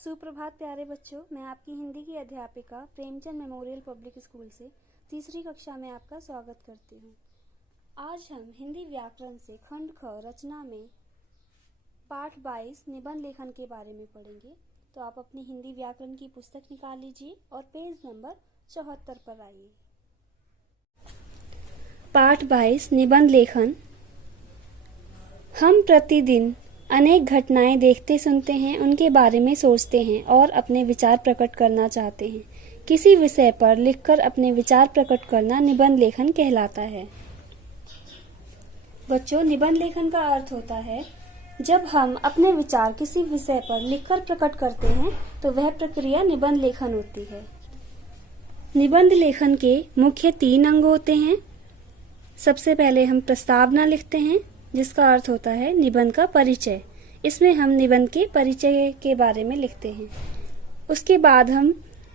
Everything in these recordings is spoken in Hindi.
सुप्रभात प्यारे बच्चों, मैं आपकी हिंदी की अध्यापिका प्रेमचंद मेमोरियल पब्लिक स्कूल से तीसरी कक्षा में आपका स्वागत करती हूँ। आज हम हिंदी व्याकरण से खंड ख रचना में पाठ 22 निबंध लेखन के बारे में पढ़ेंगे। तो आप अपनी हिंदी व्याकरण की पुस्तक निकाल लीजिए और पेज नंबर 74 पर आइए। पाठ 22 निबंध लेखन। हम प्रतिदिन अनेक घटनाएं देखते सुनते हैं, उनके बारे में सोचते हैं और अपने विचार प्रकट करना चाहते हैं। किसी विषय पर लिखकर अपने विचार प्रकट करना निबंध लेखन कहलाता है। बच्चों, निबंध लेखन का अर्थ होता है जब हम अपने विचार किसी विषय पर लिखकर प्रकट करते हैं तो वह प्रक्रिया निबंध लेखन होती है। निबंध लेखन के मुख्य 3 अंग होते हैं। सबसे पहले हम प्रस्तावना लिखते हैं, जिसका अर्थ होता है निबंध का परिचय। इसमें हम निबंध के परिचय के बारे में लिखते हैं। उसके बाद हम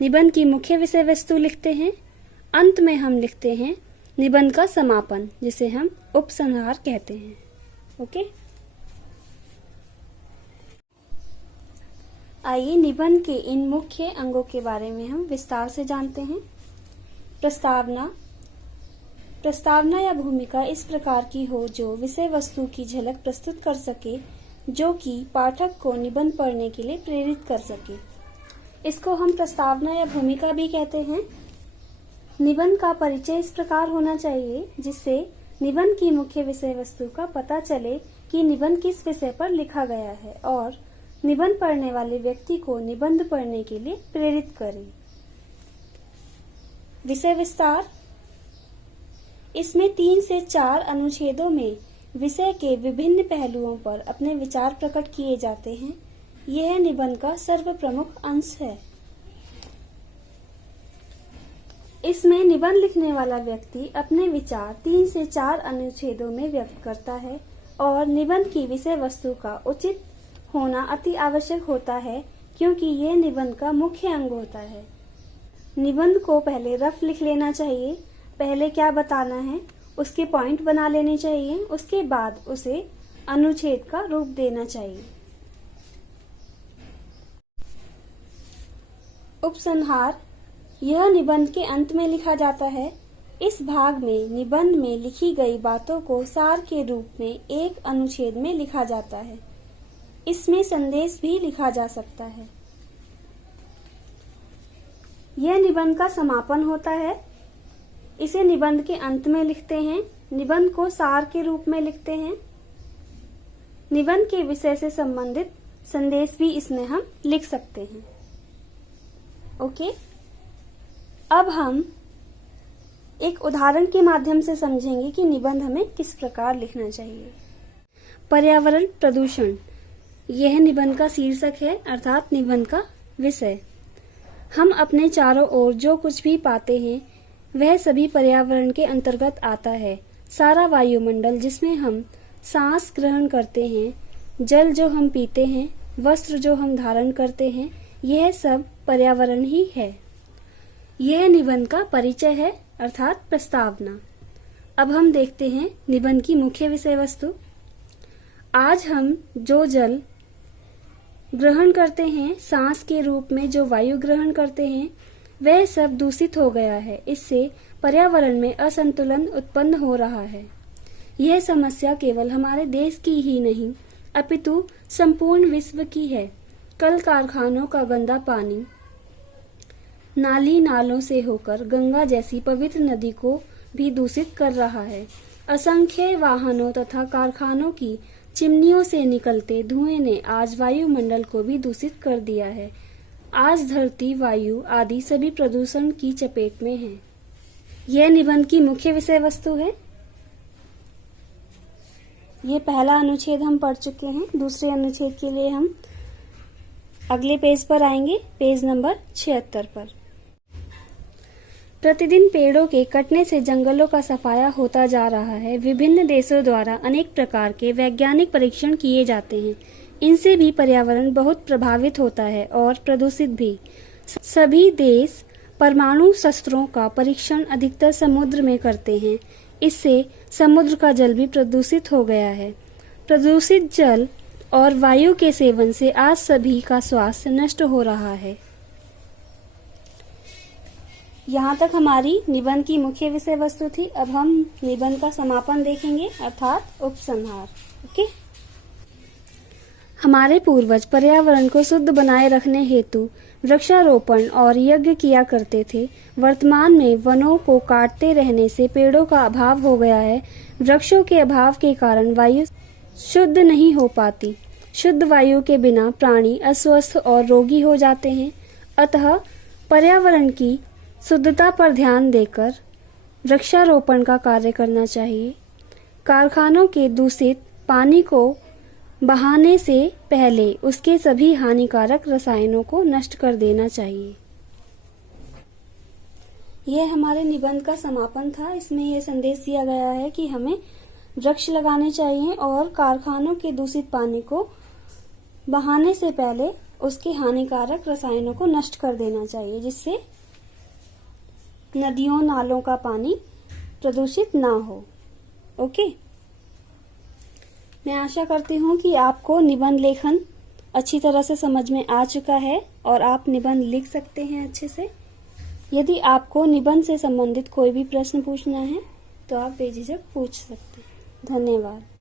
निबंध की मुख्य विषय वस्तु लिखते हैं। अंत में हम लिखते हैं निबंध का समापन, जिसे हम उपसंहार कहते हैं। ओके, आइए निबंध के इन मुख्य अंगों के बारे में हम विस्तार से जानते हैं। प्रस्तावना या भूमिका इस प्रकार की हो जो विषय वस्तु की झलक प्रस्तुत कर सके, जो कि पाठक को निबंध पढ़ने के लिए प्रेरित कर सके। इसको हम प्रस्तावना या भूमिका भी कहते हैं। निबंध का परिचय इस प्रकार होना चाहिए जिससे निबंध की मुख्य विषय वस्तु का पता चले कि निबंध किस विषय पर लिखा गया है और निबंध पढ़ने वाले व्यक्ति को निबंध पढ़ने के लिए प्रेरित करे। विषय विस्तार। इसमें 3 से 4 अनुच्छेदों में विषय के विभिन्न पहलुओं पर अपने विचार प्रकट किए जाते हैं। यह निबंध का सर्वप्रमुख अंश है। इसमें निबंध लिखने वाला व्यक्ति अपने विचार 3 से 4 अनुच्छेदों में व्यक्त करता है और निबंध की विषय वस्तु का उचित होना अति आवश्यक होता है, क्योंकि यह निबंध का मुख्य अंग होता है। निबंध को पहले रफ लिख लेना चाहिए। पहले क्या बताना है उसके पॉइंट बना लेने चाहिए, उसके बाद उसे अनुच्छेद का रूप देना चाहिए। उपसंहार। यह निबंध के अंत में लिखा जाता है। इस भाग में निबंध में लिखी गई बातों को सार के रूप में एक अनुच्छेद में लिखा जाता है। इसमें संदेश भी लिखा जा सकता है। यह निबंध का समापन होता है। इसे निबंध के अंत में लिखते हैं। निबंध को सार के रूप में लिखते हैं। निबंध के विषय से संबंधित संदेश भी इसमें हम लिख सकते हैं। ओके, अब हम एक उदाहरण के माध्यम से समझेंगे कि निबंध हमें किस प्रकार लिखना चाहिए। पर्यावरण प्रदूषण, यह निबंध का शीर्षक है, अर्थात निबंध का विषय। हम अपने चारों ओर जो कुछ भी पाते हैं वह सभी पर्यावरण के अंतर्गत आता है। सारा वायुमंडल जिसमें हम सांस ग्रहण करते हैं, जल जो हम पीते हैं, वस्त्र जो हम धारण करते हैं, यह सब पर्यावरण ही है। यह निबंध का परिचय है, अर्थात प्रस्तावना। अब हम देखते हैं निबंध की मुख्य विषय वस्तु। आज हम जो जल ग्रहण करते हैं, सांस के रूप में जो वायु ग्रहण करते हैं, वह सब दूषित हो गया है। इससे पर्यावरण में असंतुलन उत्पन्न हो रहा है। यह समस्या केवल हमारे देश की ही नहीं अपितु संपूर्ण विश्व की है। कल कारखानों का गंदा पानी नाली नालों से होकर गंगा जैसी पवित्र नदी को भी दूषित कर रहा है। असंख्य वाहनों तथा कारखानों की चिमनियों से निकलते धुएं ने आज वायुमंडल को भी दूषित कर दिया है। आज धरती, वायु आदि सभी प्रदूषण की चपेट में है। यह निबंध की मुख्य विषय वस्तु है। ये पहला अनुच्छेद हम पढ़ चुके हैं। दूसरे अनुच्छेद के लिए हम अगले पेज पर आएंगे, पेज नंबर 76 पर। प्रतिदिन पेड़ों के कटने से जंगलों का सफाया होता जा रहा है। विभिन्न देशों द्वारा अनेक प्रकार के वैज्ञानिक परीक्षण किए जाते हैं। इनसे भी पर्यावरण बहुत प्रभावित होता है और प्रदूषित भी। सभी देश परमाणु शस्त्रों का परीक्षण अधिकतर समुद्र में करते हैं। इससे समुद्र का जल भी प्रदूषित हो गया है। प्रदूषित जल और वायु के सेवन से आज सभी का स्वास्थ्य नष्ट हो रहा है। यहाँ तक हमारी निबंध की मुख्य विषय वस्तु थी। अब हम निबंध का समापन देखेंगे, अर्थात उपसंहार। ओके। हमारे पूर्वज पर्यावरण को शुद्ध बनाए रखने हेतु वृक्षारोपण और यज्ञ किया करते थे। वर्तमान में वनों को काटते रहने से पेड़ों का अभाव हो गया है। वृक्षों के अभाव के कारण वायु शुद्ध नहीं हो पाती। शुद्ध वायु के बिना प्राणी अस्वस्थ और रोगी हो जाते हैं। अतः पर्यावरण की शुद्धता पर ध्यान देकर वृक्षारोपण का कार्य करना चाहिए। कारखानों के दूषित पानी को बहाने से पहले उसके सभी हानिकारक रसायनों को नष्ट कर देना चाहिए। यह हमारे निबंध का समापन था। इसमें यह संदेश दिया गया है कि हमें वृक्ष लगाने चाहिए और कारखानों के दूषित पानी को बहाने से पहले उसके हानिकारक रसायनों को नष्ट कर देना चाहिए, जिससे नदियों नालों का पानी प्रदूषित ना हो। ओके। मैं आशा करती हूँ कि आपको निबंध लेखन अच्छी तरह से समझ में आ चुका है और आप निबंध लिख सकते हैं अच्छे से। यदि आपको निबंध से संबंधित कोई भी प्रश्न पूछना है तो आप बेझिझक पूछ सकते हैं। धन्यवाद।